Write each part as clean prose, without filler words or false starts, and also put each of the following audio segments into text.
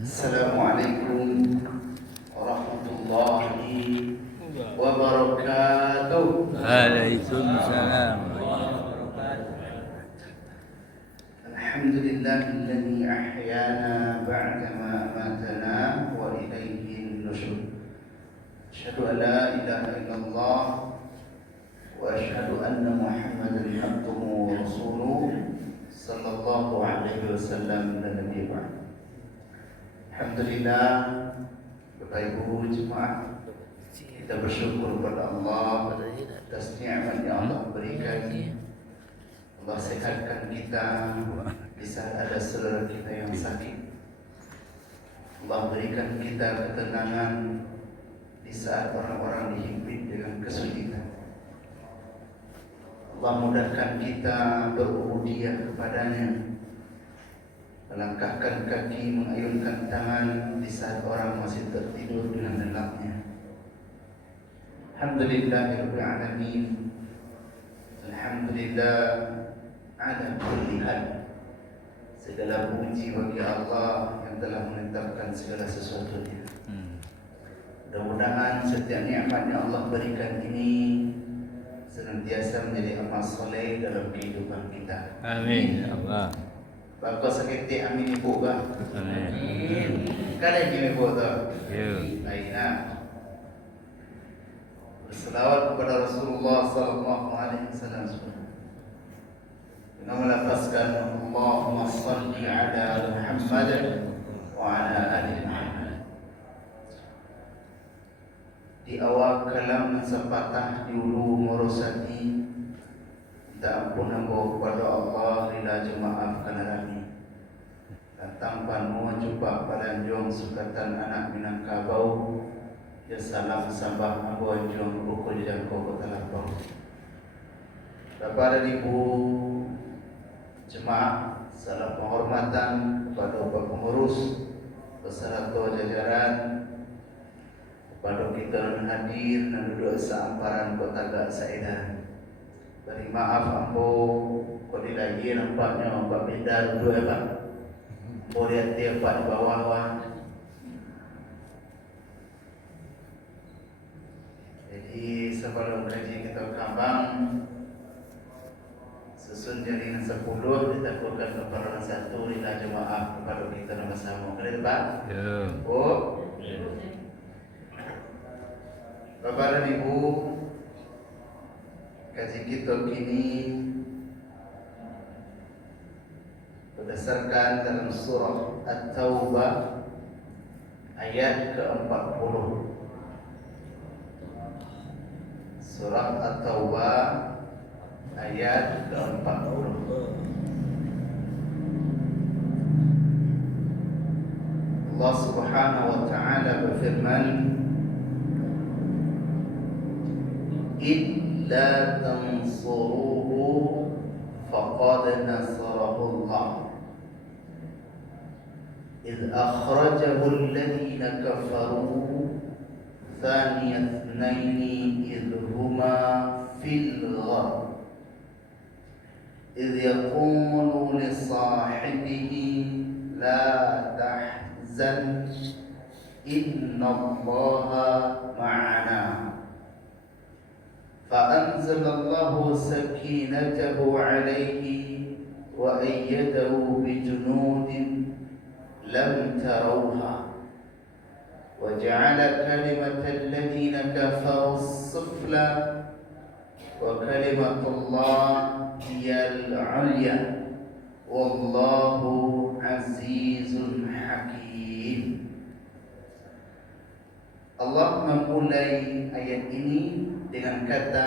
Assalamualaikum warahmatullahi wabarakatuh. Waalaikumsalam. Alhamdulillahilladzi ahyana ba'dama amatana wa ilaihin nusyur. Asyhadu an la ilaha illallah wa asyhadu anna Muhammadan abduhu wa rasuluh sallallahu alaihi wasallam dan nabi ba'd. Alhamdulillah, Bapak Ibu jemaah, kita bersyukur kepada Allah atas nikmat yang Allah berikan. Allah sehatkan kita di saat ada saudara kita yang sakit. Allah berikan kita ketenangan di saat orang-orang dihimpit dengan kesulitan. Allah mudahkan kita berubudiyah kepadanya, melangkahkan kaki, mengayunkan tangan di saat orang masih tertidur dengan lelapnya. Alhamdulillahirabbil alamin. Alhamdulillah ala kulli hal. Segala puji bagi Allah yang telah menetapkan segala sesuatunya. Mudah-mudahan setiap nikmat yang Allah berikan ini senantiasa menjadi amal soleh dalam kehidupan kita. Amin ya Allah. Bapa sakit amin ibu bah. Amin. Kalian ni ibu tu. Ya. Baiklah. Berselawat kepada Rasulullah sallallahu alaihi wasallam. Dengan melafazkan Allahumma salli ala Muhammad wa ala ali Muhammad. Di awal kalam sepatah diulu merosati minta ampun hamba kepada Allah rila jemaah kanarami. Datang panu jumpa palanjong sukatan anak Minangkabau. Ya salam sambah hamba anjong buku jangkau kota Lampau. Bapak dan Ibu jemaah, salam penghormatan kepada Bapak pengurus beserta jajaran, kepada kita yang hadir dan duduk seamparan Kota Gak Saedah. Beri maaf ambo, kau lagi nampaknya Pak beda dua Pak. Ambo lihat dia Pak di bawah Pak. Jadi sebelum kaji kita kambang susun jaringan 10 ditaklukkan kepada 1 lina jemaah kepada kita nama sama. Boleh Pak? Ya. Oh. Bapak dan Ibu, kaji kita kini berdasarkan dalam surah At-Taubah ayat ke-40. Surah At-Taubah ayat ke-40. Allah Subhanahu wa taala berfirman, إلا تنصروه فقد نصره الله إذ أخرجه الذين كفروا ثاني اثنين إذ هما في الغار إذ يقول لصاحبه لا تحزن إن الله معنا فأنزل الله سكينته عليه وأيده بجنود لم تروها وجعل كلمة الذين كفروا السفلى وكلمة الله هي العليا والله عزيز حكيم. Allah memulai ayat ini dengan kata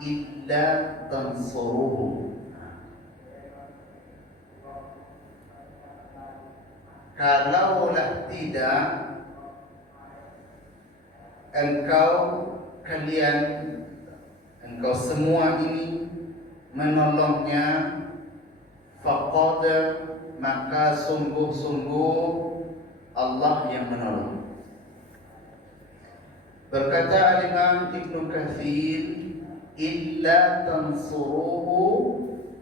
illa tansuruhu. Kalaulah tidak engkau semua ini menolongnya, faqad maka sungguh-sungguh Allah yang menolong. Berkata Imam Ibnu Katsir, illa tansuruhu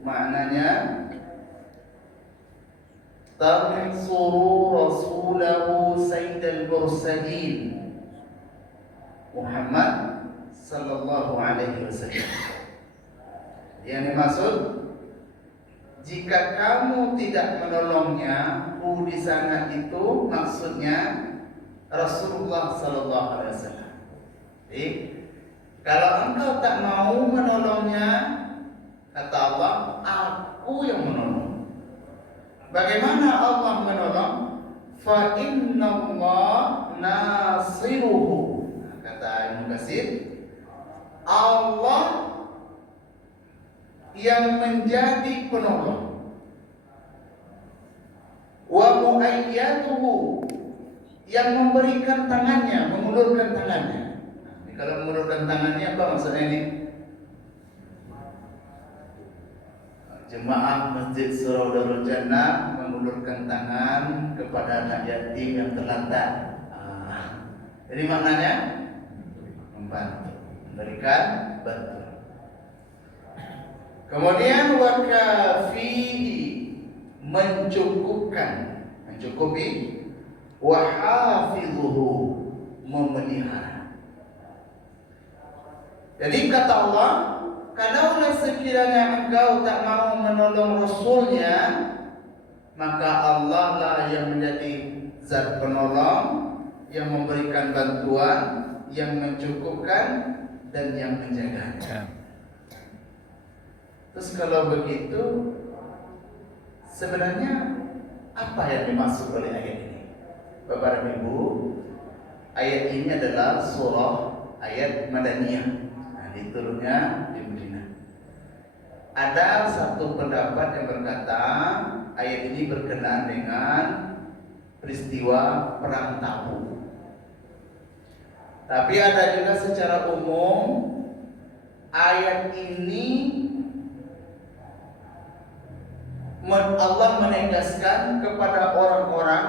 maknanya tansuru Rasulullah mursalin Muhammad sallallahu alaihi wasallam. Yang dimaksud, jika kamu tidak menolongnya, di sana itu maksudnya Rasulullah sallallahu alaihi wasallam. Jadi, kalau engkau tak mau menolongnya, kata Allah, aku yang menolong. Bagaimana Allah menolong? Fa innallaha nasiruhu. Kata Ibnu Katsir, Allah yang menjadi penolong. Wa mu'ayyaduhu, yang memberikan tangannya, mengulurkan tangannya. Kalau mengulurkan tangannya apa maksudnya ini? Jemaah Masjid Surau Darul Jannah mengulurkan tangan kepada anak yatim yang terlantar. Jadi maknanya membantu, memberikan bantuan. Kemudian wakafihi, mencukupkan, mencukupi, wahafidhuhu, memelihara. Jadi kata Allah, kalaulah sekiranya engkau tak mau menolong Rasulnya, maka Allah lah yang menjadi zat penolong, yang memberikan bantuan, yang mencukupkan, dan yang menjaganya. Terus kalau begitu, sebenarnya apa yang dimaksud oleh ayat ini? Bapak dan Ibu, ayat ini adalah surah ayat Madaniyah. Diturunnya di Madinah. Ada satu pendapat yang berkata ayat ini berkenaan dengan peristiwa perang Tabuk. Tapi ada juga secara umum ayat ini Allah menegaskan kepada orang-orang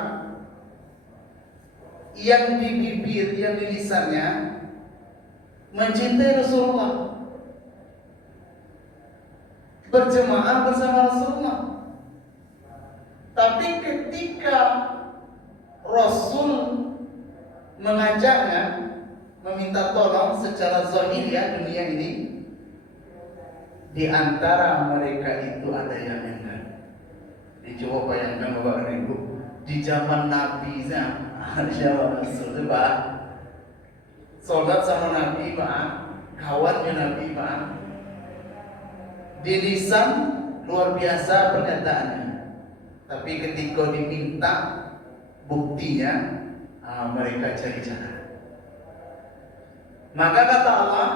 yang di bibir, yang di lisannya mencintai Rasulullah, berjemaah bersama Rasulullah. Tapi ketika Rasul mengajaknya, meminta tolong secara zahir dunia ini, di antara mereka itu ada yang enggan. Dicoba bayangkan Bapak dan Ibu, di zaman Nabi, di zaman Rasul, Pak, sahabat sama Nabi, Pak, kawannya Nabi, Pak, di lisan luar biasa pernyataannya, tapi ketika diminta buktinya, mereka cari cara. Maka kata Allah,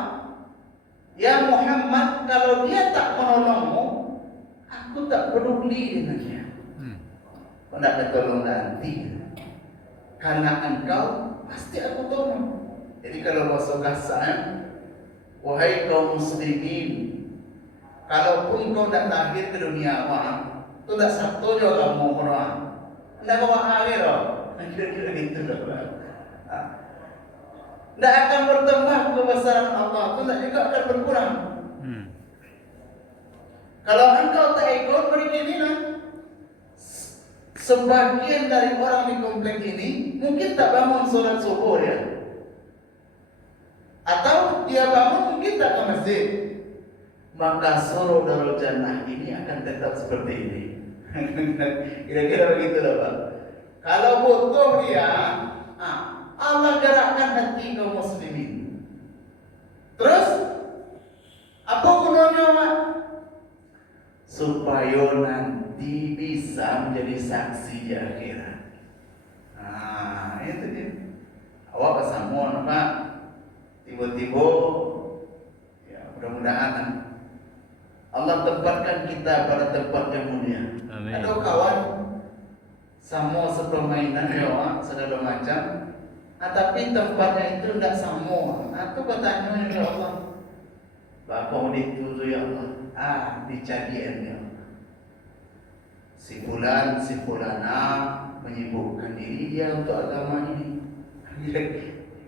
ya Muhammad, kalau dia tak menolongmu, aku tak peduli dengan dia. Kau tak tolong nanti, karena engkau pasti aku tolong. Jadi kalau bahasa kasar, wahai kaum muslimin, kalaupun kau tak lahir ke dunia awam, tu tak satu juga kamu orang, tidak kau akhir, kira-kira gitu lah. Tidak akan bertambah kebesaran Allah, tu tak juga akan berkurang. Kalau engkau tak ikut begini lah, sebagian dari orang di komplek ini mungkin tak bangun sholat subuh ya, atau dia bangun mungkin tak ke masjid, maka Surau Darul Jannah ini akan tetap seperti ini. Kira-kira begitu lah Pak. Kalau butuh dia, Allah gerakkan hati kaum muslimin. Terus apa gunanya Pak? Supaya nanti bisa menjadi saksi di akhirat. Itu dia. Awak kesamuan Pak, tiba-tiba, ya mudah-mudahan Allah tempatkan kita pada tempat yang mulia. Amin. Ada kawan sama sepermainan ya, segala macam. Tapi tempatnya itu tidak sama. Aku bertanya ya Allah, Bapak itu ya Allah, dicariin ya Allah. Si fulan, si fulana menyibukkan diri dia untuk agama ini.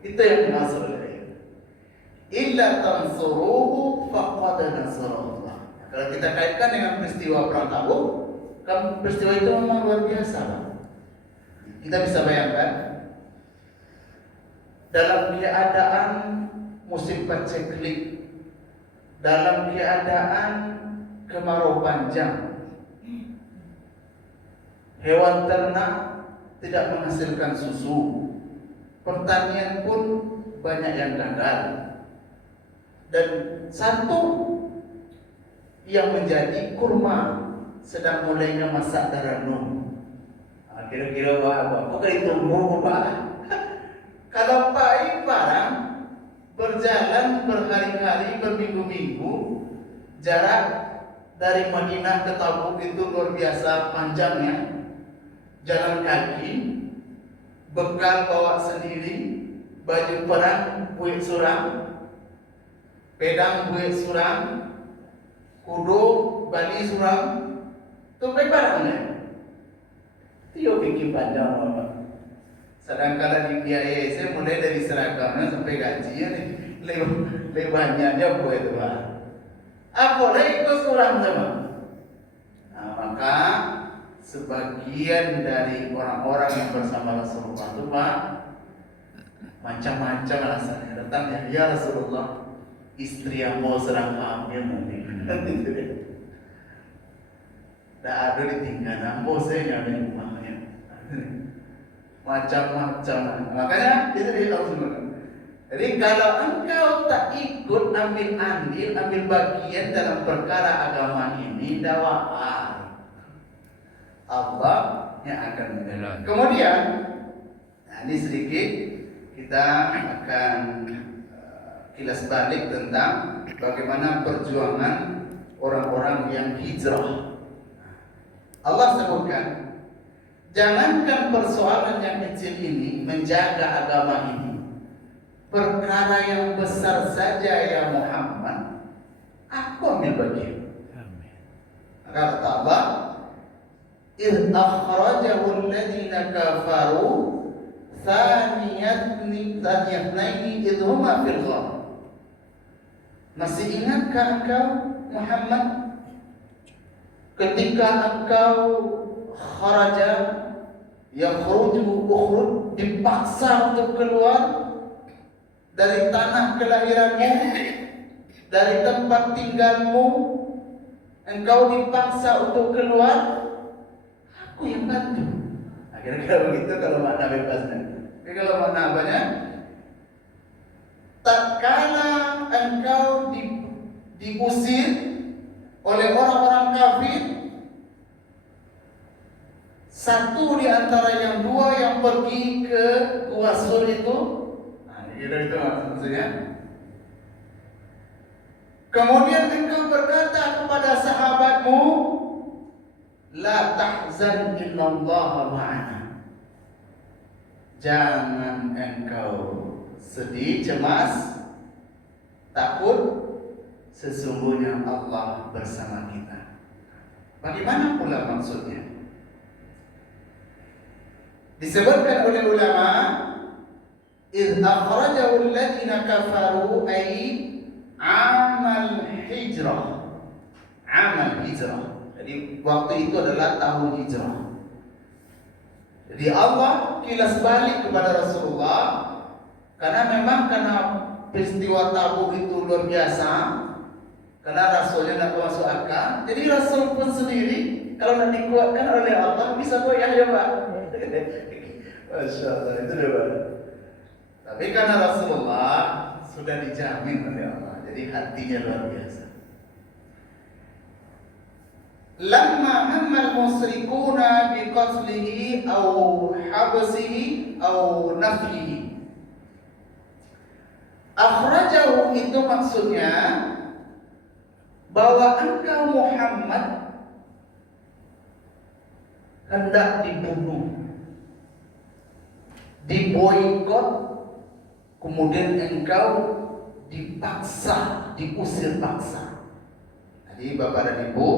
Itu yang dimaksud oleh illa tansuruhu faqad nasarallah. Kalau kita kaitkan dengan peristiwa perang Tabuk, kan peristiwa itu memang luar biasa, Pak. Kita bisa bayangkan dalam keadaan musim paceklik, dalam keadaan kemarau panjang, hewan ternak tidak menghasilkan susu, pertanian pun banyak yang gagal, dan satu yang menjadi kurma sedang mulainya masa daranum. Kira-kira apa? Bukan itu Pak. Kalau Pak barang berjalan berhari-hari, berminggu-minggu, jarak dari Madinah ke Tabuk itu luar biasa panjangnya. Jalan kaki, bekal bawa sendiri, baju perang buik surang, pedang buik surang, kudo bali surang, tupai barangnya. Tio bikin panjang apa? Sedangkan di biaya saya mulai dari seragamnya sampai gajinya nih, lebihnya buat itu Pak. Apa lagi itu kurang teman? Nah, maka sebagian dari orang-orang yang bersama Rasulullah itu Pak, macam-macam alasannya datang ya Rasulullah, istri yang mau serang hamil nanti. Dah ada ditinggal nambo saya nyampe rumahnya. Macam-macam. Makanya itu dia tahu semua. Jadi kalau engkau tak ikut ambil andil, ambil bagian dalam perkara agama ini, dakwah Allah yang akan menjaga. Kemudian, nah ini sedikit kita akan kilas balik tentang bagaimana perjuangan orang-orang yang hijrah. Allah sebutkan, jangankan persoalan yang kecil ini menjaga agama ini, perkara yang besar saja ya Muhammad, aku ambil bagian. Maka kata Allah, إذ أخرجه الذين كفروا ثاني اثنين إذ هما في الغار. Masih ingatkah engkau Muhammad ketika engkau kharaja yakhruju ukhruj, dipaksa untuk keluar dari tanah kelahiranmu, dari tempat tinggalmu, engkau dipaksa untuk keluar, aku yang bantu. Nah, kira-kira begitu kalau makna bebasnya. Tapi kalau makna apanya? Tatkala engkau diusir oleh orang-orang kafir, satu di antara yang dua yang pergi ke Gua Sur itu, nah kira itu maksudnya. Kemudian engkau berkata kepada sahabatmu, la tahzan innallaha ma'ana. Jangan engkau sedih, cemas, takut, sesungguhnya Allah bersama kita. Bagaimana pula maksudnya? Disebutkan oleh ulama, idh akhrajahu alladhina kafaru ay amal hijrah. Amal hijrah. Jadi waktu itu adalah tahun hijrah. Jadi Allah kilas balik kepada Rasulullah, karena peristiwa Tabuk itu luar biasa, karena Rasulnya tidak masuk akal. Jadi Rasul pun sendiri kalau nak dikuatkan oleh Allah bisa goyah ya Pak. Masya Allah, itu dia Pak. Tapi karena Rasulullah sudah dijamin oleh Allah, jadi hatinya luar biasa. Lamma hammal musyrikuna biqatlihi aw habsihi aw nafyihi. Akhrajahu itu maksudnya bahwa engkau Muhammad hendak dibunuh, diboikot, kemudian engkau dipaksa, diusir paksa. Jadi Bapak dan Ibu,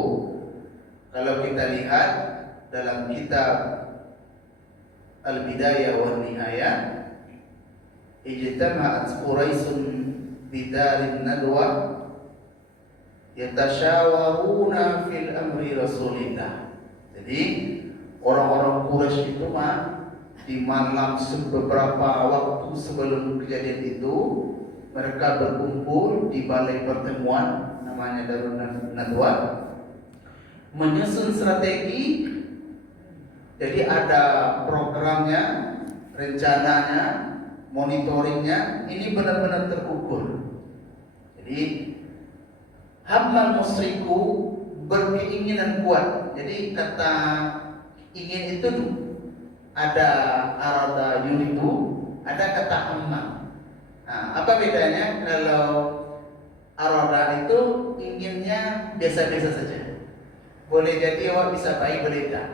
kalau kita lihat dalam kitab Al-Bidayah wa Nihayah, ijtama'at Quraisyun bidarin nadwa yatasyawaruna fil amri Rasulillah. Jadi orang-orang Quraisy itu di malam beberapa waktu sebelum kejadian itu mereka berkumpul di balai pertemuan namanya Darun Nadwa, menyusun strategi. Jadi ada programnya, rencananya, monitoringnya, ini benar-benar terukur. Jadi Hammal Musriku berkeinginan kuat. Jadi kata ingin itu ada arada yuridu, ada kata hammal. Nah, apa bedanya? Kalau arada itu inginnya biasa-biasa saja. Boleh jadi awak bisa baik, boleh tak.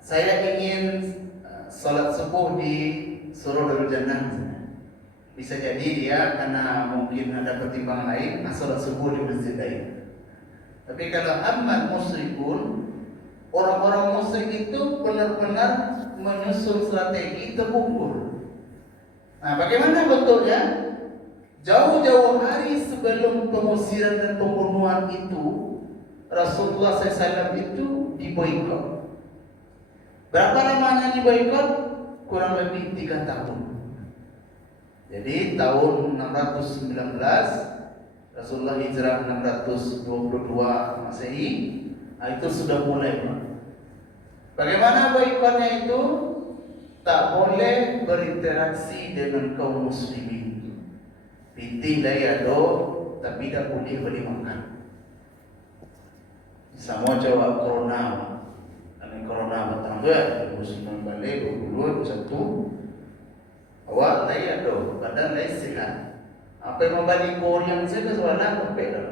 Saya ingin sholat subuh di Surau Darul Jannah. Bisa jadi dia karena mungkin ada pertimbangan lain, sholat subuh di masjid lain. Tapi kalau aman musyrikun, orang-orang musyrik itu benar-benar menyusun strategi terukur. Nah, bagaimana bentuknya? Jauh-jauh hari sebelum pengusiran dan pembunuhan itu, Rasulullah SAW itu diboikot. Berapa lamanya diboikot? Kurang lebih 3 tahun. Jadi tahun 619 Rasulullah hijrah 622 Masehi, itu sudah mulai. Bagaimana boikotnya itu? Tak boleh berinteraksi dengan kaum muslimin. Piti layado, tapi tak boleh beli makan. Sama jawab corona. Ini corona bertambah, muslim balik 21. Awak layado, badan lain sihat. Apa yang membalik yang saya ke soalan berbeda.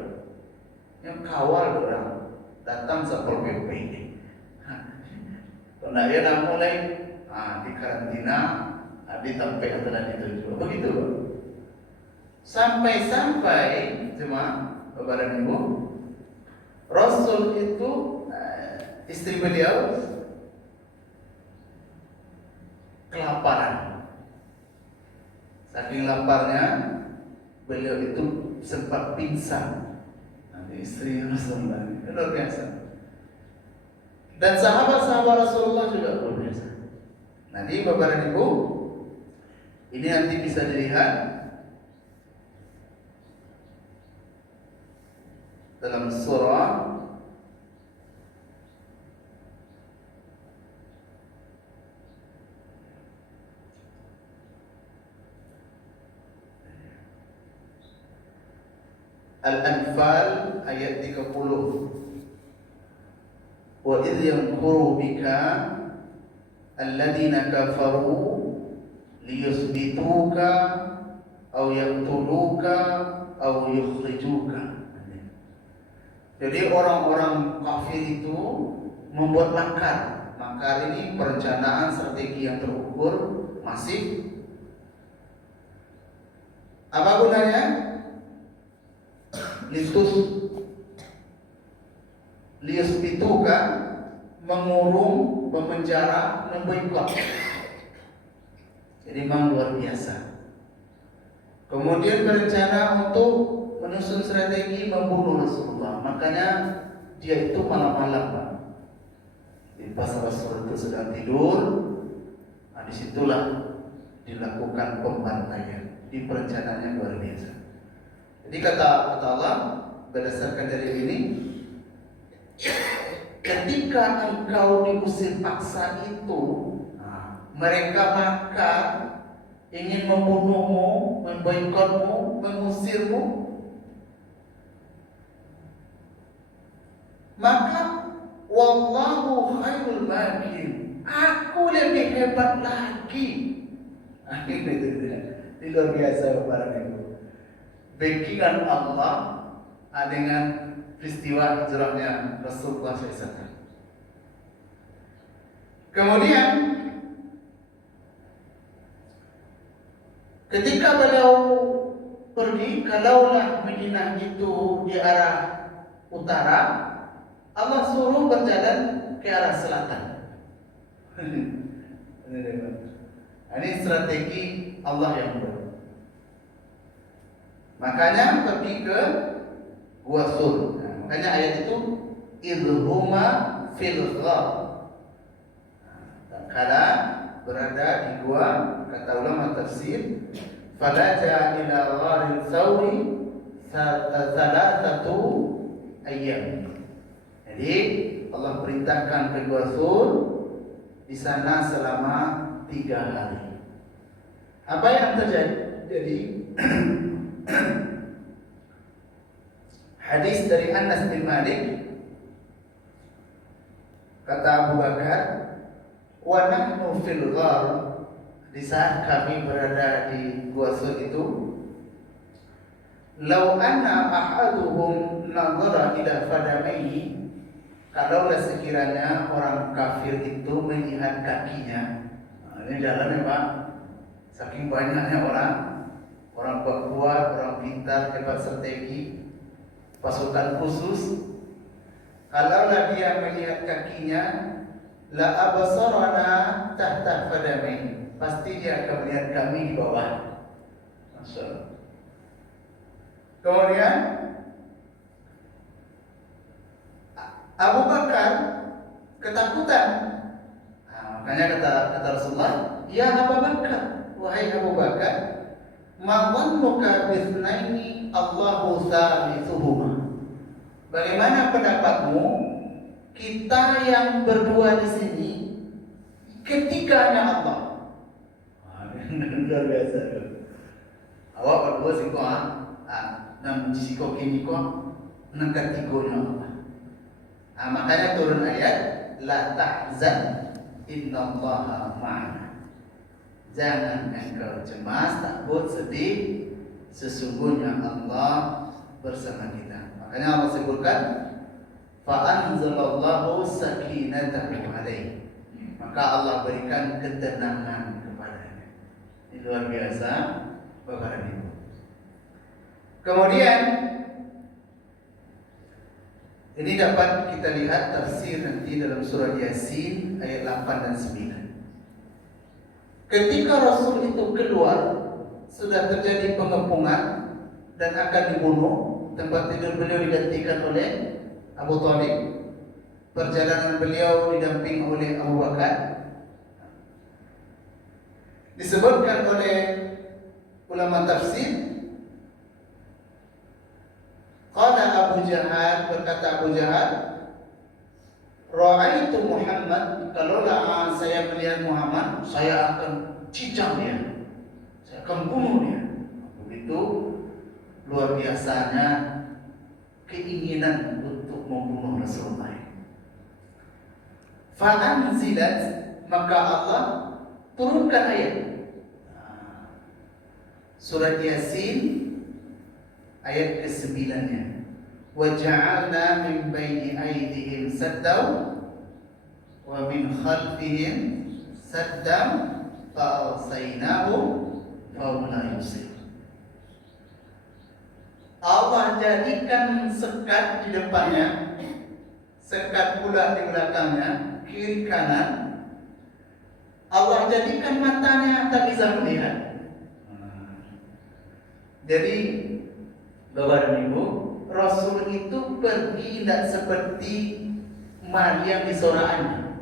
Yang kawal orang datang Satpol PP ini. Karena dia nak mulai di karantina, di tempat adalah dituju. Begitu, Pak. Sampai cuma Bapak dan Ibu, Rasul itu istri beliau kelaparan. Saking laparnya beliau itu sempat pingsan. Nanti istri Rasulullah luar biasa. Dan sahabat-sahabat Rasulullah juga luar biasa. Nanti Bapak dan Ibu, ini nanti bisa dilihat dalam surah Al-Anfal ayat 30. Wa idh yamkuru bika alladziina kafaru liyuthbituka aw yaqtuluka aw yukhrijuka. Jadi orang-orang kafir itu membuat makar. Makar ini perencanaan strategi yang terukur, masif. Apa gunanya? Liyusbituka, mengurung, memenjara, memboikot. Jadi memang luar biasa. Kemudian berencana untuk menyusun strategi membunuh Rasulullah. Makanya dia itu malam-malam, Pak. Di pas Rasul itu sedang tidur, disitulah dilakukan pembantaian. Di perencanaannya luar biasa. Jadi kata Allah berdasarkan dari ini, ketika engkau diusir paksa itu, mereka makar ingin membunuhmu, memboikotmu, mengusirmu, maka wallahu khairul makirin, aku lebih hebat lagi. Ini luar biasa para ibu. Backingan Allah dengan peristiwa hijrahnya Rasulullah SAW. Kemudian ketika beliau pergi, kalaulah Madinah itu di arah utara, Allah suruh berjalan ke arah selatan. Ini strategi Allah yang buat. Makanya pergi ke Gua Sur. Makanya ayat itu idhuma fil ghar. kala berada di gua, kata ulama tafsir, falaja ila gharil thawri salatatu ayyam. Jadi Allah perintahkan ke Gua Thur di sana selama 3 hari. Apa yang terjadi? Jadi hadis dari Anas bin Malik, kata Abu Bakar, wa nahnu fil ghar, di saat kami berada di Gua Thur itu, law anna ahaduhum nadhara ila fadamaihi, kalaulah sekiranya orang kafir itu melihat kakinya. Ini jalannya Pak, saking banyaknya orang kuat, orang pintar, hebat strategi, pasukan khusus. Kalaulah dia melihat kakinya, la absarana tahta fadamaihi, pasti dia akan melihat kami di bawah. Masya Allah. Kemudian Abu Bakar ketakutan. Makanya kata Rasulullah, ya Abu Bakar, wahai Abu Bakar, ma dhannuka bithnaini Allahu thalithuhuma. Bagaimana pendapatmu kita yang berdua di sini, ketiganya Allah? Luar biasa. Awak berdua sih kok, nam siko kini kok, nang ketigonya Allah. Makanya turun ayat la tahzan innallaha ma'ana. Jangan engkau cemas, takut, sedih, sesungguhnya Allah bersama kita. Makanya Allah sebutkan fa anzalallahu sakinatahu alaihi, maka Allah berikan ketenangan kepadanya. Ini luar biasa Bapak dan Ibu. Kemudian ini dapat kita lihat tafsir nanti dalam surah Yasin ayat 8 dan 9. Ketika Rasul itu keluar, sudah terjadi pengepungan dan akan dibunuh. Tempat tidur beliau digantikan oleh Abu Thalib. Perjalanan beliau didampingi oleh Abu Bakar. Disebutkan oleh ulama tafsir, qala Abu Jahal, berkata Abu Jahal, ra'aitu Muhammad, kalaulah saya melihat Muhammad, saya akan cincang dia, saya akan bunuh dia. Begitu luar biasanya keinginan untuk membunuh Rasulullah. Fa'anzilat, maka Allah turunkan ayat surat Yasin ayat ke-9-nya. Wa ja'alna min baini aydihim saddaw wa min khalfihim saddam fa arsaynahum fa hum la yubsirun. Allah jadikan sekat di depannya, sekat pula di belakangnya, kiri kanan. Allah jadikan matanya tak bisa melihat. Jadi Bapak dan Ibu, Rasul itu pergi tidak seperti Maryam di soraannya.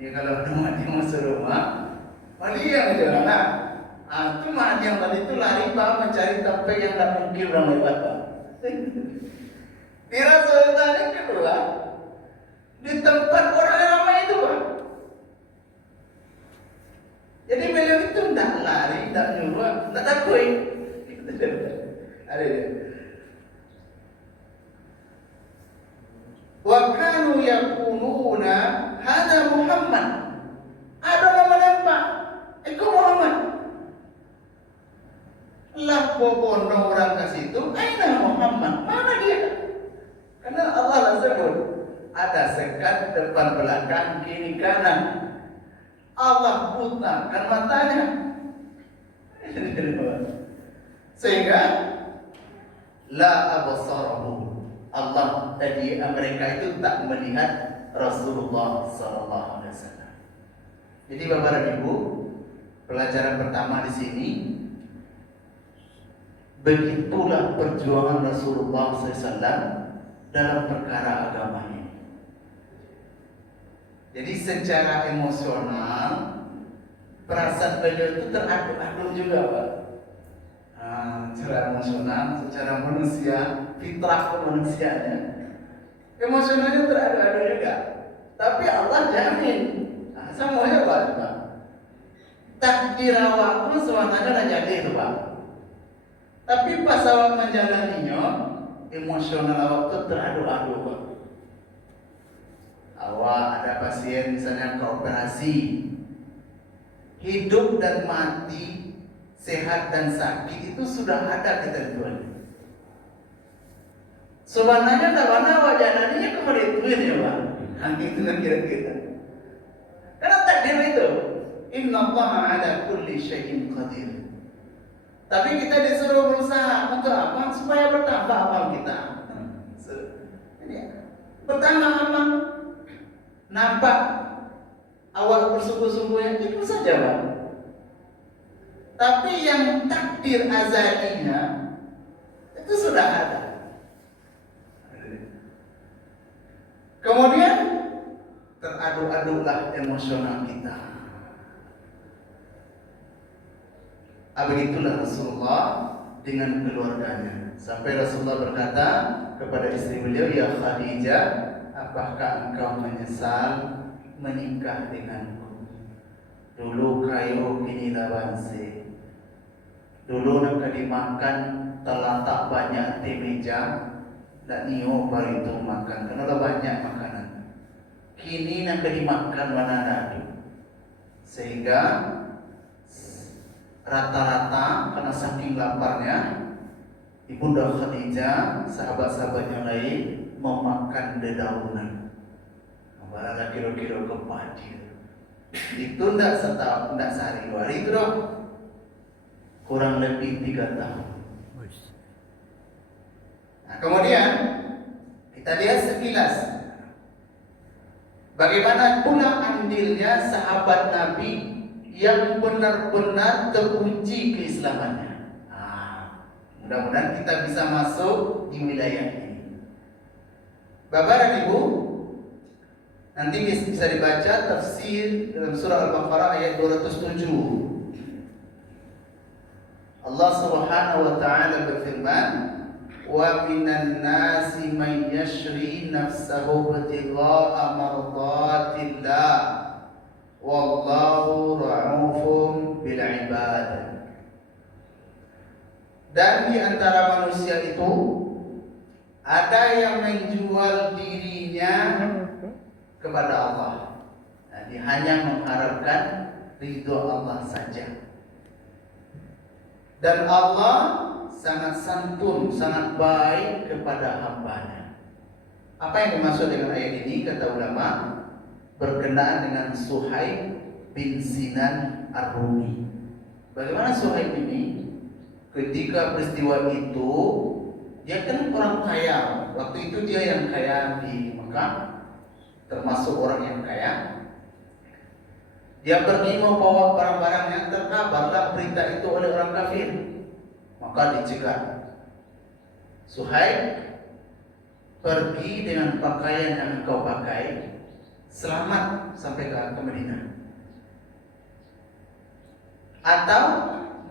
Dia kalau Maryam masuk rumah, Maryam aja lah. Itu Maryam tadi itu lari Pak mencari tempat yang tak mungkin orang lewat Pak. Di Rasul tadi kedua, di tempat orang ramai itu Pak. Jadi beliau itu tidak lari, tidak nyuruh, tidak takut. Ada dia. Wa kanu yakununa hada Muhammad. Ada nama nampak. Itu Muhammad. Lah bobono orang ke situ, aina Muhammad? Mana dia? Karena Allah lah sebut ada sekat depan belakang kiri kanan. Allah butakan matanya. Sehingga la absarahu, Allah tadi mereka itu tak melihat Rasulullah sallallahu alaihi wasallam. Jadi Bapak dan Ibu, pelajaran pertama di sini, begitulah perjuangan Rasulullah SAW dalam perkara agama ini. Jadi secara emosional perasaan beliau itu teraduk-aduk juga, Pak. Secara emosional, secara manusia, fitrah kemanusiaannya, emosionalnya teraduk-aduk juga. Tapi Allah jamin, semuanya Pak. Takdir awak pun semuanya dah jadi itu Pak. Tapi pas awak menjalaninya, emosional awak itu teraduk-aduk Pak. Awak ada pasien misalnya ke operasi, hidup dan mati, sehat dan sakit itu sudah ada ketentuannya. Sebenarnya tawana wajananya kemarin itu ya Pak. Itu kan kira-kira. Karena takdir itu, innallaha ala kulli syai'in qadir. Tapi kita disuruh berusaha untuk apa? Supaya bertambah amal kita. Bertambah amal, nampak awal bersungguh-sungguhnya itu saja Pak. Tapi yang takdir azalinya itu sudah ada. Kemudian teraduk-aduklah emosional kita. Begitulah Rasulullah dengan keluarganya. Sampai Rasulullah berkata kepada istri beliau, "Ya Khadijah, apakah engkau menyesal menikah denganku? Dulu kayu kini lawanse. Dulu nak dimakan terletak banyak di meja, tak nio baru itu makan. Kenapa banyak makanan? Kini nak dimakan mana nadu. Sehingga rata-rata karena saking laparnya, Ibunda Khadijah, sahabat-sahabat yang lain memakan dedaunan. Malah kira-kira kepadir. Itu tidak setahun, tidak sehari dua hari itu dong. Kurang lebih 3 tahun. Nah, kemudian kita lihat sekilas bagaimana pula andilnya sahabat Nabi yang benar-benar teruji keislamannya. Mudah-mudahan kita bisa masuk di wilayah ini. Bapak dan Ibu, nanti bisa dibaca tafsir dalam surah Al-Baqarah ayat 207. Allah Subhanahu wa taala berfirman, "Wa minan nasi may yashri nafsahu ibtigha'a mardatillah wallahu ra'ufun bil 'ibad." Dan di antara manusia itu ada yang menjual dirinya kepada Allah. Jadi hanya mengharapkan ridho Allah saja. Dan Allah sangat santun, sangat baik kepada hambanya. Apa yang dimaksud dengan ayat ini? Kata ulama, berkenaan dengan Suhaib bin Sinan Ar-Rumi. Bagaimana Suhaib ini? Ketika peristiwa itu, dia kan orang kaya. Waktu itu dia yang kaya di Mekah, termasuk orang yang kaya. Dia pergi membawa barang-barangnya, terkabarlah berita itu oleh orang kafir. Maka dicegat. Suhaib, pergi dengan pakaian yang engkau pakai, selamat sampai ke Madinah. Atau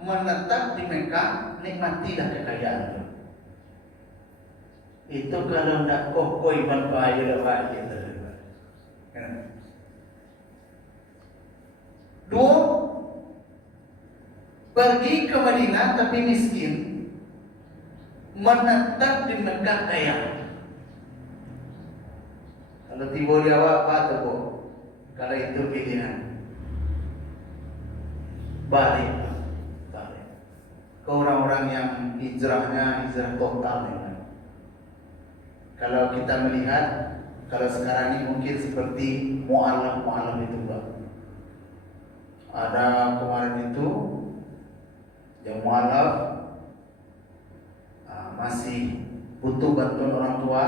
menetap di Mekah, nikmatilah kekayaan itu. Itu kalau tidak kokoh iman bahaya gitu. Dua, pergi ke Madinah tapi miskin, menetap di Mekah kaya. Kalau tiba di awak apa tuh? Kalau itu pilihan, balik ke orang-orang yang hijrah total memang. Kalau kita melihat, kalau sekarang ini mungkin seperti mu'alaf itu Pak. Ada kemarin itu yang mu'alaf masih butuh bantuan orang tua,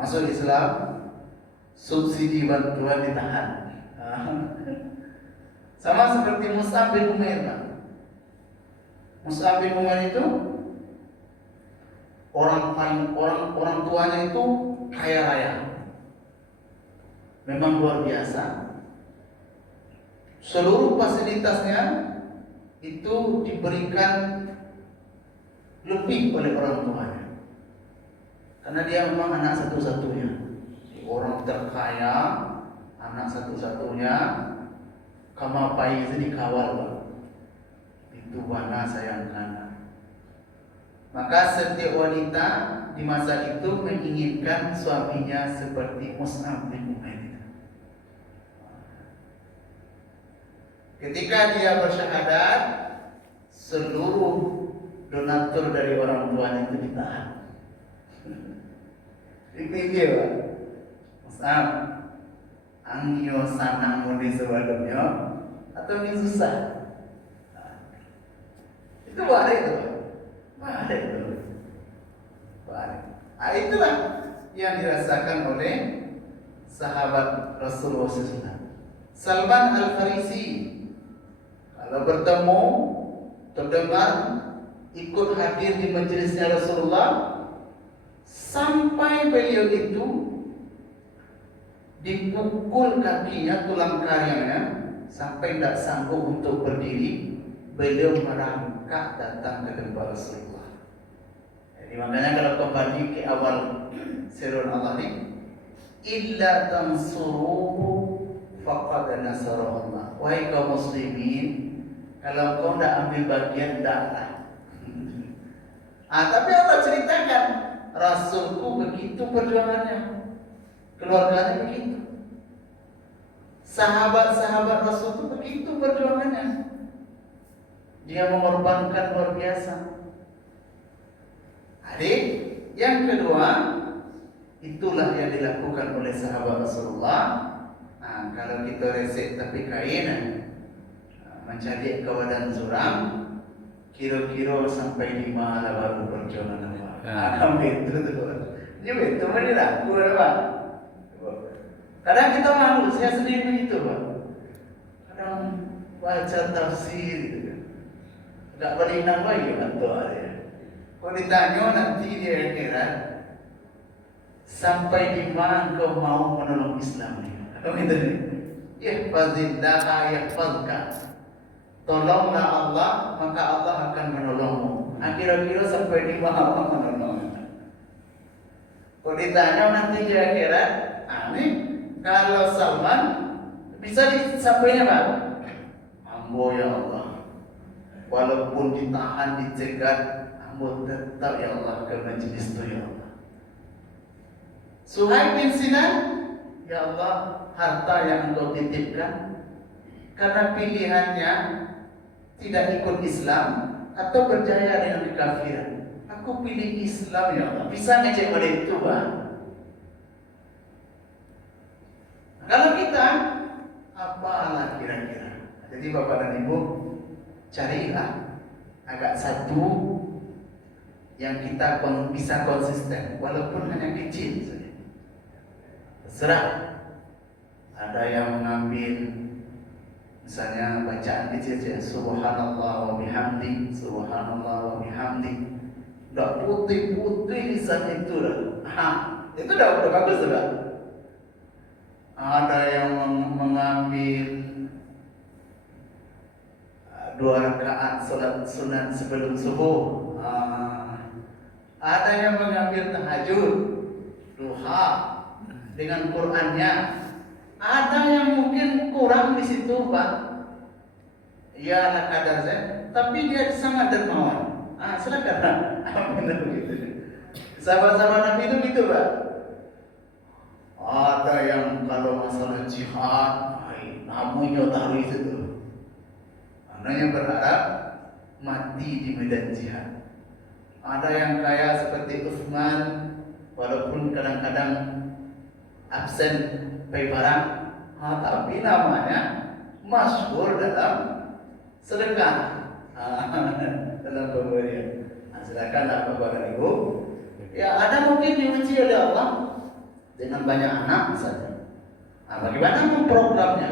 masuk Islam, subsidi bantuan ditahan. Sama seperti Mus'ab bin Umair Pak. Mus'ab bin Umair itu orang tuanya itu kaya raya. memang luar biasa. Seluruh fasilitasnya itu diberikan lebih oleh orang tuanya, karena dia memang anak satu-satunya, orang terkaya, anak satu-satunya. Kama bayi itu dikawal, Pak. Itu wana sayangkan. Maka setiap wanita di masa itu menginginkan suaminya seperti Mus'ab bin Umair. Ketika dia bersyahadat, seluruh donatur dari orang tuanya itu ditahan. Dipikir, Pak. Mus'ab, angyo sanang mudi sebelumnya atau ini susah? Itu balik itu, balik itu, balik. Itulah yang dirasakan oleh sahabat Rasulullah SAW. Salman Al-Farisi kalau bertemu, terdengar, ikut hadir di majelisnya Rasulullah, sampai beliau itu dipukul kakinya, tulang karyanya, sampai tidak sanggup untuk berdiri, beliau merangkak datang ke tempat Rasulullah. Jadi makanya kalau kembali ke awal surah Allah ini, illa tansuruhu faqad nasarahu Allah. Wahai kaum muslimin, kalau kau tidak ambil bagian, tidaklah. Tapi Allah ceritakan, Rasulku begitu perjuangannya, keluarganya begitu, sahabat-sahabat Rasul itu begitu perjuangannya. Dia mengorbankan luar biasa. Adik, yang kedua, itulah yang dilakukan oleh sahabat Rasulullah. Kalau kita resek tapi kain, mencari kawadan suram, kira-kira sampai 5 lah baru perjuangan apa. Kamu itu tuh, ini betul mana laku apa? Kadang kita malu, saya sendiri begitu, Pak. Kadang baca tafsir gitu, tak berinang lagi bantu dia. Kalau ditanya nanti dia kira sampai di mana kau mau menolong Islam ni? Kalau gitu ni, ihfazillah yahfazka. Tolonglah Allah, maka Allah akan menolongmu. Kira-kira sampai di mana Allah menolong? Kalau ditanya nanti dia kira, ini kalau Salman bisa disampaikan Pak, ambo ya Allah, walaupun ditahan, dicegat, ambo tetap ya Allah ke majlis itu ya Allah. Suhaib bin Sinan, ya Allah, harta yang engkau titipkan, karena pilihannya tidak ikut Islam atau berjaya dengan kekafiran, aku pilih Islam ya Allah. Bisa ngecek pada itu, Pak. Kalau kita, apalah kira-kira? Jadi Bapak dan Ibu, carilah agak satu yang kita bisa konsisten, walaupun hanya kecil saja. Terserah. Ada yang mengambil misalnya bacaan kecil saja, Subhanallah wa bihamdi, Subhanallah wa bihamdi. Dah putih-putih lisan itu dah. Itu dah bagus sudah. Ada yang mengambil 2 rakaat salat sunat sebelum subuh. Ada yang mengambil tahajud, duha dengan Qur'annya. Ada yang mungkin kurang di situ, Pak. Ya, anak kadar saya, tapi dia sangat dermawan. Silakan. Benar begitu. Sahabat-sahabat Nabi itu gitu, Pak. Ada yang kalau masalah jihad, namanya taruh itu. Anaknya berharap mati di medan jihad. Ada yang kaya seperti Utsman, walaupun kadang-kadang absen pergi barang, tapi namanya masyhur dalam sedekah, dalam pemberian. Silakan Bapak dan Ibu. Ya, ada mungkin diuji oleh Allah dengan banyak anak misalnya. Bagaimana memprogramnya?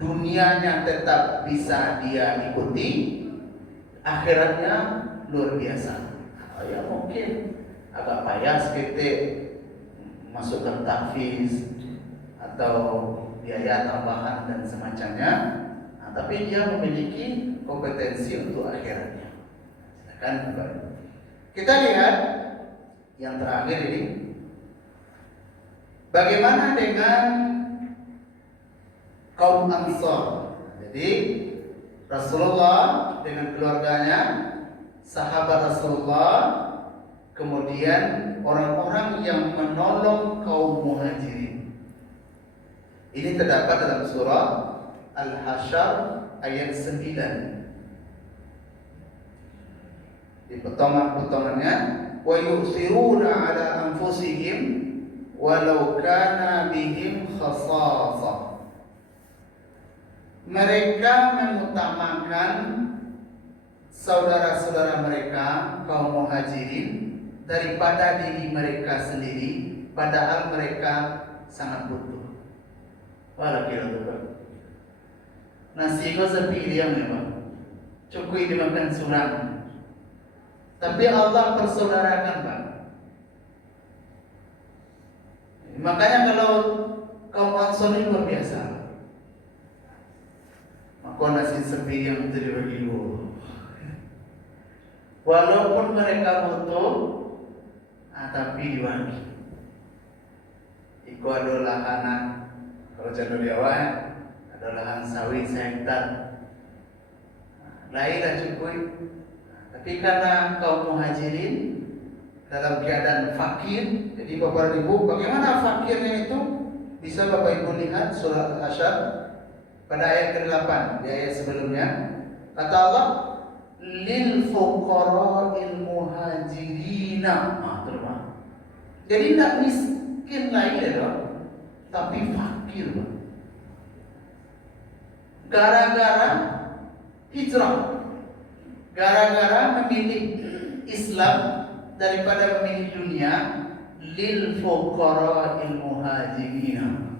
Dunianya tetap bisa dia ikuti, akhiratnya luar biasa. Ya mungkin agak payah sedikit masukkan tahfiz atau biaya tambahan dan semacamnya. Nah, tapi dia memiliki kompetensi untuk akhiratnya. Silakan kembali. Kita lihat yang terakhir ini. Bagaimana dengan kaum Ansor? Jadi Rasulullah dengan keluarganya, sahabat Rasulullah, kemudian orang-orang yang menolong kaum Muhajirin. Ini terdapat dalam surah Al-Hasyr ayat 9. Di potongan-potongannya, wa yusiruna ala anfusihim walau kana bihim khasasah. Mereka mengutamakan saudara-saudara mereka kaum Muhajirin daripada diri mereka sendiri, padahal mereka sangat butuh. Wala kira tu. Nasi ko sa pilihan memang cukup dimakan surang. Tapi Allah persaudarakan, Pak. Makanya kalau kaum Ansor ini luar biasa. Maka nasi sepi yang terbagi dua. Walaupun mereka butuh, tapi diwakili. Iku ada lahanan, kalau contoh di awal, ada lahan sawit sehektar. Lainlah cukup. Tapi karena kaum Muhajirin dalam keadaan fakir, jadi Bapak Ibu, bagaimana fakirnya itu? Bisa Bapak Ibu lihat surah Al-Hasyr pada ayat ke-8 di ayat sebelumnya. Kata Allah, lil fuqara'il muhajirina. Terima. Jadi tidak miskin lagi ya, tapi fakir. Gara-gara hijrah, gara-gara memilih Islam daripada memilih dunia, lil fuqara'il muhajirina.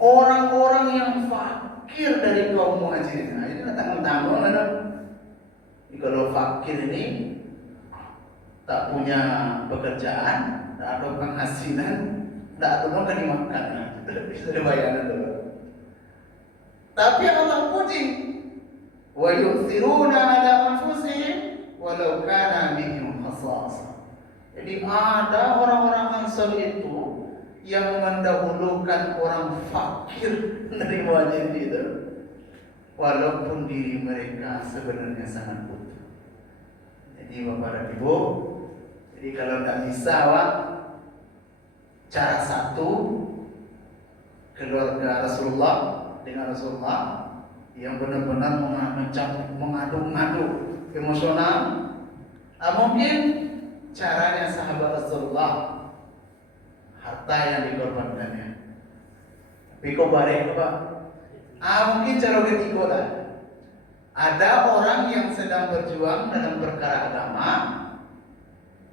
Orang-orang yang fakir dari kaum Muhajirin. Nah, itu tanggung-tanggung kan. Kalau fakir ini tak punya pekerjaan, tak ada penghasilan, tak ada makan dimakan. Tidak bisa dibayar dulu. Tapi Allah puji, wa yu'thiruna ala anfusihim walau kana bihim khasasah. Jadi ada orang-orang Ansar itu yang mendahulukan orang fakir dari Muhajirin itu, walaupun diri mereka sebenarnya sangat butuh. Jadi Bapak dan Ibu, jadi kalau tidak bisa, cara satu, keluarga Rasulullah dengan Rasulullah yang benar-benar mengadu-ngadu emosional. Mungkin caranya sahabat Rasulullah, harta yang dikorbankannya. Tapi kok bareng Pak? Mungkin cara ketiga lah. Ada orang yang sedang berjuang dalam perkara agama,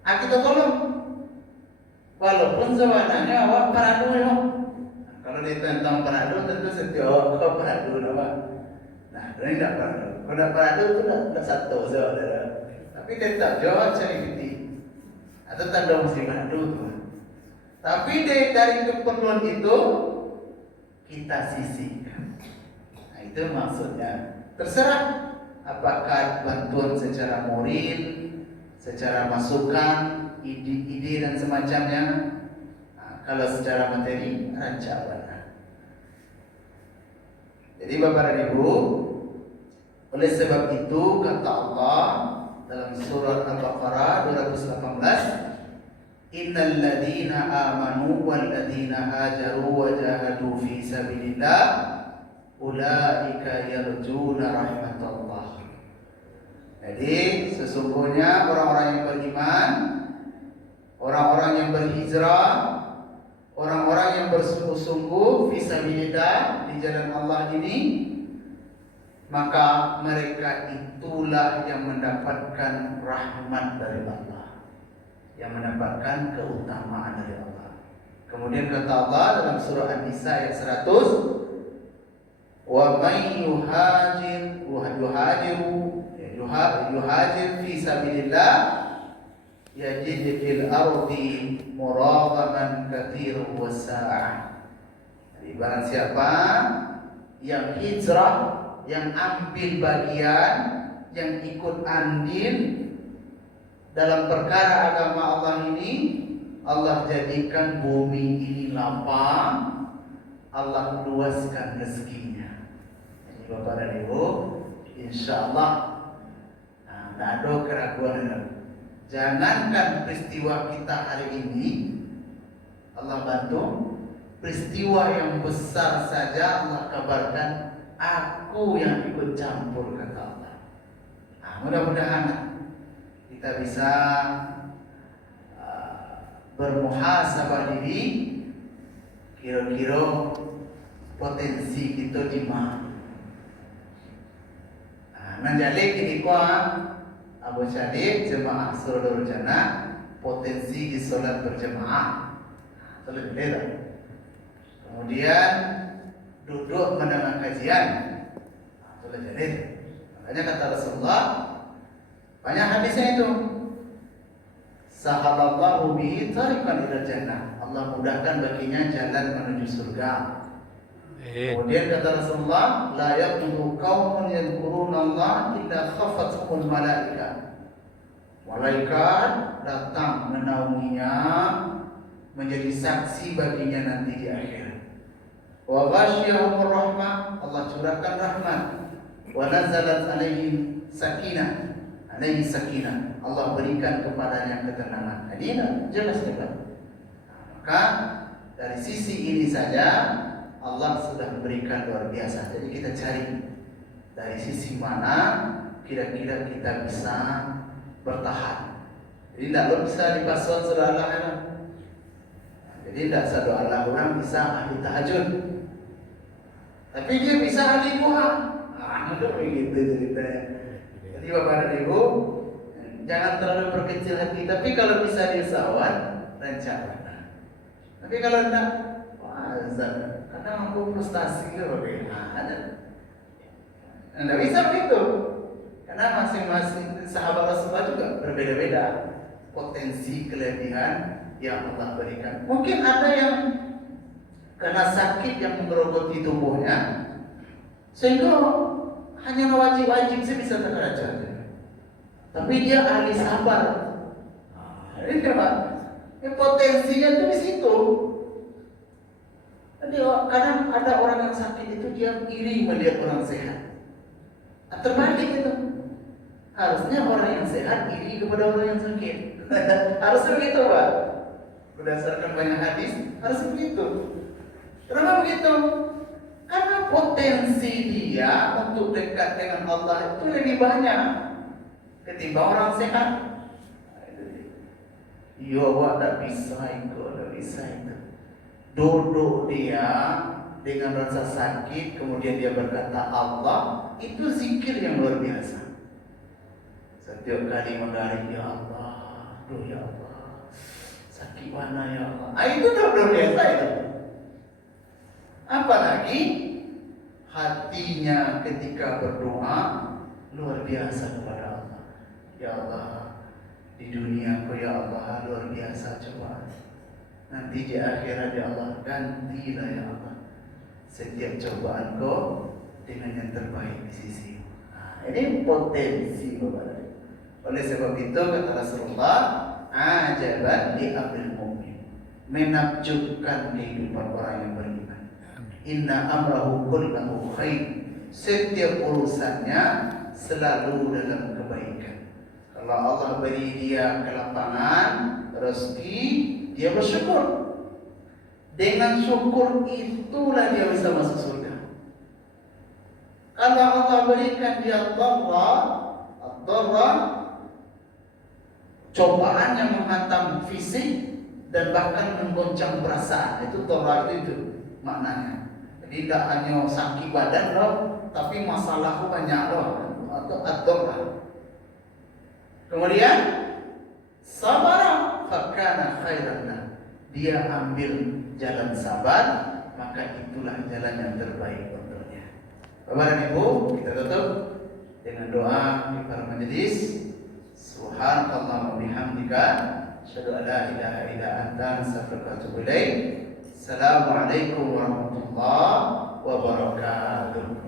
kita tolong. Walaupun sebenarnya awak paradu ya. Kalau ditentang paradu tentu setiap kau paradu apa? Nah, ini tidak paradu. Kalau paradu itu tidak satu saudara. Tapi tetap jawab cari biti. Atau tanda mesti paradu tu. Tapi dari keperluan itu kita sisihkan. Nah, itu maksudnya. Terserah apakah bantuan secara moral, secara masukan, ide dan semacamnya. Nah, kalau secara materi, rancangan. Jadi Bapak dan Ibu, oleh sebab itu kata Allah dalam surah Al-Baqarah 218, Innal ladina amanu wal ladina hajaru wa jahadu fi sabilillah ulaika yarjuna rahmatullah. Jadi sesungguhnya orang-orang yang beriman, orang-orang yang berhijrah, orang-orang yang bersungguh-sungguh fi sabilillah di jalan Allah ini, maka mereka itulah yang mendapatkan rahmat dari Allah, yang mendapatkan keutamaan dari Allah. Kemudian kata Allah dalam surah An-Nisa ayat 100, wa may yuhajir fi sabilillah yajid fil ardi muragaman katsiran wasa'ah. Barang siapa yang hijrah, yang ambil bagian, yang ikut andil dalam perkara agama Allah ini, Allah jadikan bumi ini lapang, Allah luaskan rezekinya. Jadi Bapak dan Ibu, insyaallah tidak ada keraguan. Jangankan peristiwa kita hari ini, Allah bantu, peristiwa yang besar saja Allah kabarkan, aku yang ikut campur, kata Allah. Mudah-mudahan kita bisa bermuhasabah diri, kira-kira potensi kita di mana. Menjalik ini Abu Syadid jemaah Surah Jannah, potensi di solat berjemaah. Lebih beda. Kemudian duduk mendengar kajian. Sudah jadi. Makanya kata Rasulullah, banyak hadisnya itu. Sahalallahu bihi tariqan ila jannah. Allah mudahkan baginya jalan menuju surga. Kemudian kata Rasulullah, la yaqulu qaumun yadhkuruna illa khafathumul malaika. Malaikat datang menaunginya, menjadi saksi baginya nanti di akhirat. Wa ghasyiyahumur rahmah, Allah curahkan rahmat. Wa nazalat alaihim sakinah, alaihi sakinah, Allah berikan kepadanya ketenangan. Ini jelas juga. Maka dari sisi ini saja Allah sudah memberikan luar biasa. Jadi kita cari dari sisi mana kira-kira kita bisa bertahan. Jadi tidak bisa dipasang seolah-olah. Jadi tidak seolah-olah orang bisa ahli tahajud, tapi dia bisa ahli duha. Itu begitu ceritanya. Jadi Bapak dan Ibu, jangan terlalu berkecil hati. Tapi kalau bisa diusahawan, rencana. Tapi kalau tidak, karena mampu frustasi gitu, Anda bisa begitu. Karena masing-masing sahabat Rasulullah juga berbeda-beda potensi kelebihan yang Allah berikan. Mungkin ada yang karena sakit yang menggerogoti tubuhnya, sehingga hanya wajib-wajib sih bisa terkerja. Tapi dia ahli sabar. Ini apa? Potensinya itu di situ. Jadi kadang ada orang yang sakit itu dia iri melihat orang sehat. Terbalik itu. Harusnya orang yang sehat iri kepada orang yang sakit. Harusnya begitu, Pak. Berdasarkan banyak hadis, harus begitu. Kenapa begitu? Karena potensi dia untuk dekat dengan Allah itu lebih banyak ketimbang orang sehat. Iya, Pak, tak bisa itu. Duduk dia dengan rasa sakit, kemudian dia berkata Allah, itu zikir yang luar biasa. Setiap kali menggaring, ya Allah, ya Allah, sakit mana ya Allah. Itu luar biasa itu. Apalagi hatinya ketika berdoa luar biasa kepada Allah. Ya Allah, di dunia Kau ya Allah luar biasa coba. Nanti di akhirat ya Allah gantilah ya Allah setiap cobaan Kau dengan yang terbaik di sisi. Ini potensi Bapak. Oleh sebab itu kata Rasulullah, ajaban di amril mu'min, menakjubkan kehidupan orang yang beriman. Inna amrahu kullahu khair, setiap urusannya selalu dalam kebaikan. Kalau Allah beri dia kelapangan, rezeki, dia bersyukur. Dengan syukur itulah dia bisa masuk surga. Kalau Allah berikan dia dharra, cobaan yang menghantam fisik dan bahkan menggoncang perasaan, itu dharra itu maknanya. Jadi tidak hanya sakit badan loh, tapi masalah banyak loh, atau ad-dharra. Kemudian sabar, fakana khairan. Dia ambil jalan sabar, maka itulah jalan yang terbaik untuknya. Bapak dan Ibu, kita tutup dengan doa di para majelis. Subhanallah wa bihamdika, asyhadu an la ilaha illa anta, astaghfiruka wa atubu ilaik. Assalamualaikum warahmatullahi wabarakatuh.